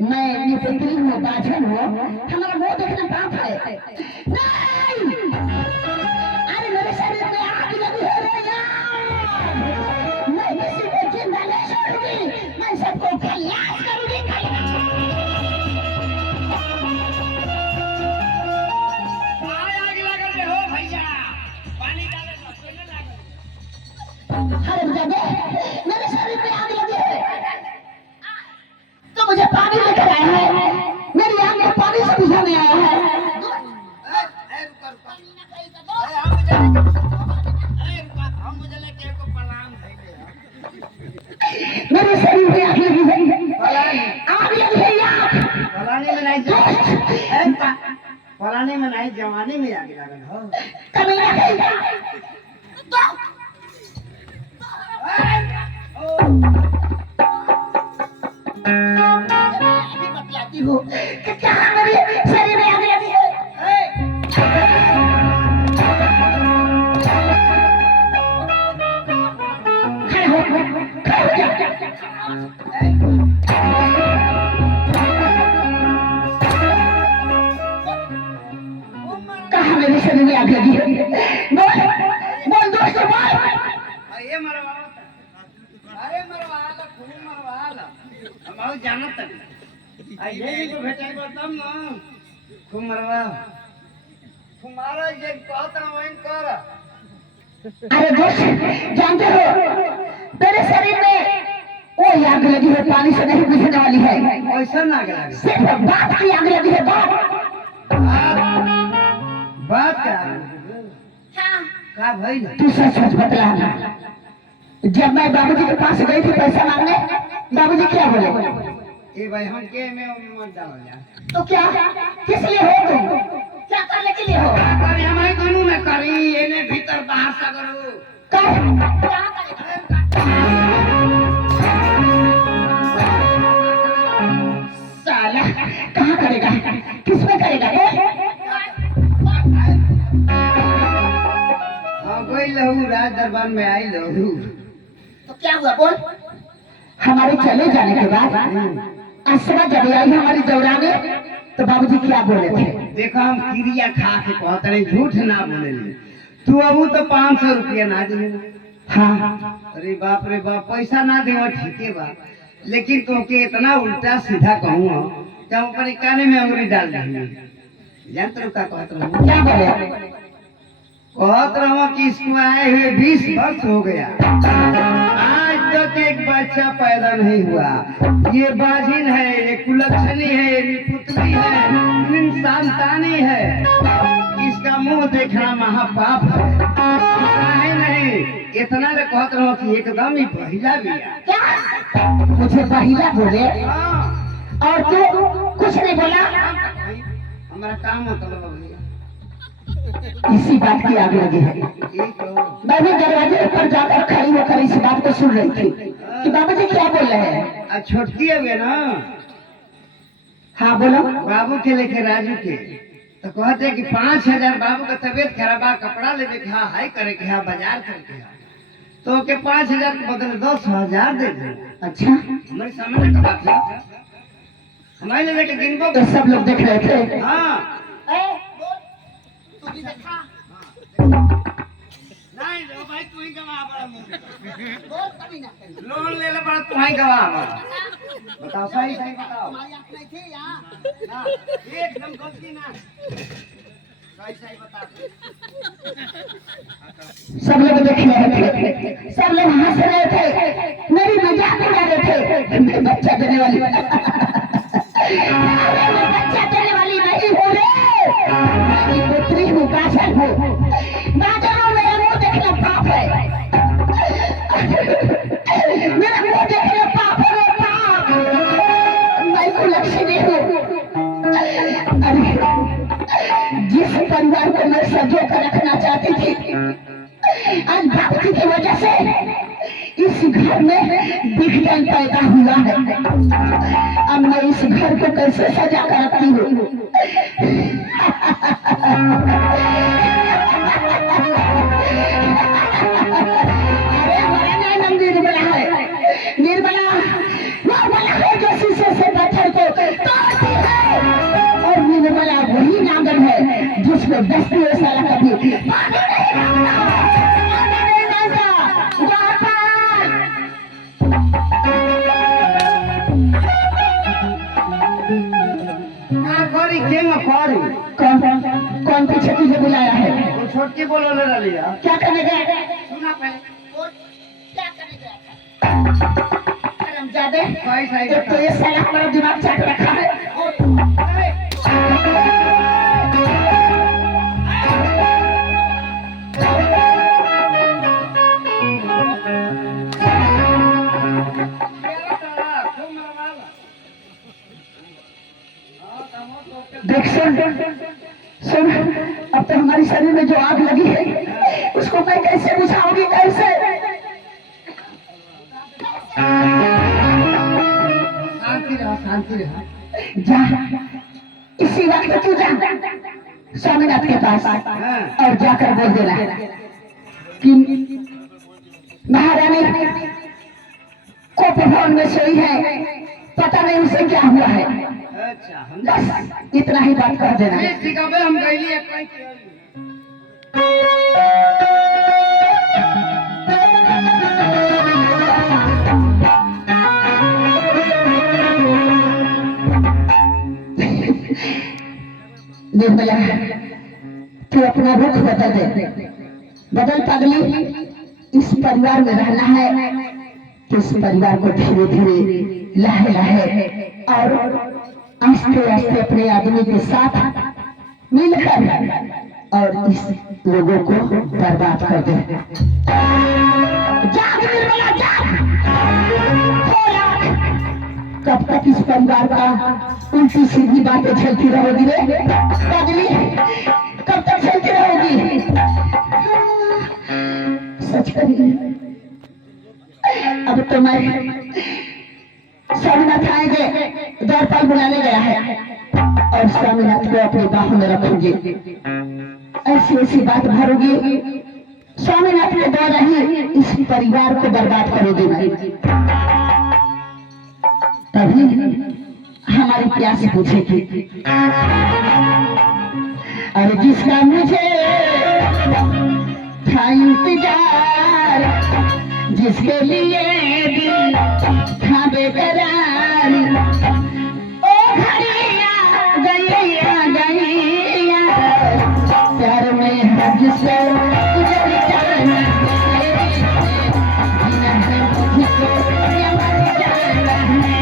मैं ये पुत्री हूँ, बाझन हूँ, हमारा मुंह देखना पाप है। नहीं, अरे मेरे शरीर में आग लगी है रे यार। मैं किसी को जिंदा नहीं छोड़ूंगी, मैं सबको खलास करूंगी, खलास। आग लगा रहे हो भैया, पानी डाले तो कोई ना लगे। हरामजादे, मेरे शरीर में आग लगी है तो मुझे पानी लेकर आया है, मेरी आग को पानी से बुझाने आया है। मेरे शरीर में आग लगी है, आग लगी है यार। फलाने में नहीं जवानी में आगे लगन हो। कभी नहीं बतलाती हूँ कि क्या मेरे शरीर में आग लगी है। खड़े हो जा। कहाँ मेरे शरीर में आग लगी है? बोल बोल दोस्तों बोल। अरे मरवाला खूब मरवाला हम जानत ये तो भेटाई तब ना खूब मरवा तुम्हारा ये कहत ना वहीं कर। अरे दोस्त जानते हो तेरे शरीर में वो आग लगी है, पानी से नहीं बुझने वाली है। ऐसा ना आग लगे, सिर्फ बात की आग लगी है। बात क्या हाँ। का भाई तू सच सच बतला। जब मैं बाबूजी के पास गई थी पैसा मांगने, बाबूजी क्या बोले? ए भाई हम के में मत डाल जा। तो क्या किस लिए हो तुम? क्या करने के लिए हो? अरे हमारे दोनों में करी एने भीतर बाहर सा करो क्या साला कहाँ करेगा, किसमें करेगा? हाँ कोई लहू राज दरबार में आई लहू। तो क्या हुआ बोल? हमारे चले जाने के बाद असमा जब आई हमारी दौराने तो बाबूजी क्या बोले थे? देखो हम क्रिया खा के कहत रहे, झूठ ना बोले। तू अबू तो 500 रुपया ना दे। हाँ। अरे बाप रे बाप, पैसा ना दे ठीक है बा, लेकिन तो के इतना उल्टा सीधा कहूँ कि हम अपने काने में अंगुली डाल देंगे। जानते हो क्या कहत रहूँ? क्या बोले? कहत रहूँ कि इसको आए हुए 20 वर्ष हो गया, आज तक एक बच्चा पैदा नहीं हुआ। ये बाजिन है, ये कुलक्षणी है, ये पुत्री है, इंसानतानी है। इसका मुंह देखना महापाप है। नहीं इतना ले कहत रहो कि एकदम ही बहिला भी है। क्या मुझे बहिला बोले? और तू कुछ नहीं बोला? हमारा काम मतलब भैया इसी बात की आग लगी है। मैं भी दरवाजे पर जाकर खड़ी होकर इस बात को सुन रही थी कि बाबूजी क्या बोल रहे हैं। छोटकी है ना? हाँ बोलो। बाबू के लेके राजू के तो कहते कि 5000 बाबू का तबीयत खराब है, कपड़ा लेवे के हाई करे के बाजार करके तो के 5000 के बदले 10,000 दे दे। अच्छा हमारे सामने का बात है, हमारे लेके गिनबो तो सब लोग देख रहे थे। हाँ नहीं लो भाई, तू ही गवा बड़ा लोन ले ले बड़ा, तू ही गवा बताओ सही सही बताओ। ना एकदम गलती ना, सही सही बता। सब लोग देख रहे थे, सब लोग हंस रहे थे, मेरी मजाक उड़ा रहे थे। मैं बच्चा देने वाली मैं बच्चा देने वाली नहीं हूँ रे, मेरी पुत्री हूँ, बाछन हूँ। बाजारों मेरा मुंह देखना पाप है, मेरा मुंह देखना पाप है, पाप। मैं कुलक्षणी हूँ। अरे जिस परिवार को मैं सजो कर रखना चाहती थी, आज भक्ति की वजह से इस घर में विघटन पैदा हुआ है। अब मैं इस घर को कैसे सजा कर रखती हूँ? अरे हमारा नाम निर्मला है, निर्मला। की बोलो ले लिया क्या करने गए? सुना पे क्या करने गया था? हरामजादे, एक तो ये साला हमारा दिमाग चाट रखा है। देख सुन, अब तो हमारी शरीर में जो आग लगी है उसको मैं कैसे बुझाऊंगी? कैसे? शांति रहा जा, इसी वक्त तू जा स्वामीनाथ के पास और जाकर बोल देना कि महारानी कोप भवन में सोई है, पता नहीं उसे क्या हुआ है। अच्छा हम बस इतना ही बात कर देना। ठीक है हम गईली एक निर्मला, तू अपना रुख बदल दे, बदल पगली। इस परिवार में रहना है तो इस परिवार को धीरे धीरे लाहे लाहे और आस्ते आस्ते अपने आदमी के साथ मिलकर और इस लोगों को बर्बाद कर दे। जाग निर्मला, जाग। कब तक इस परिवार का उल्टी सीधी बातें झेलती रहोगी रे पगली? कब तक झेलती रहोगी? सच करिए, अब तो मैं स्वामीनाथ आएंगे, द्वार पर बुलाने गया है और स्वामीनाथ को अपनी बाहों में रखूंगी। ऐसी ऐसी बात भरोगी, स्वामीनाथ के द्वारा ही इस परिवार को बर्बाद करोगी मैं। तभी हमारी प्यास पूछेगी। और जिसका मुझे था इंतजार, जिसके लिए दिल था बेकरार, ओ घड़ी आ गई प्यार में हद से गुजर जाना है, जीना है मुझको या मर जाना है।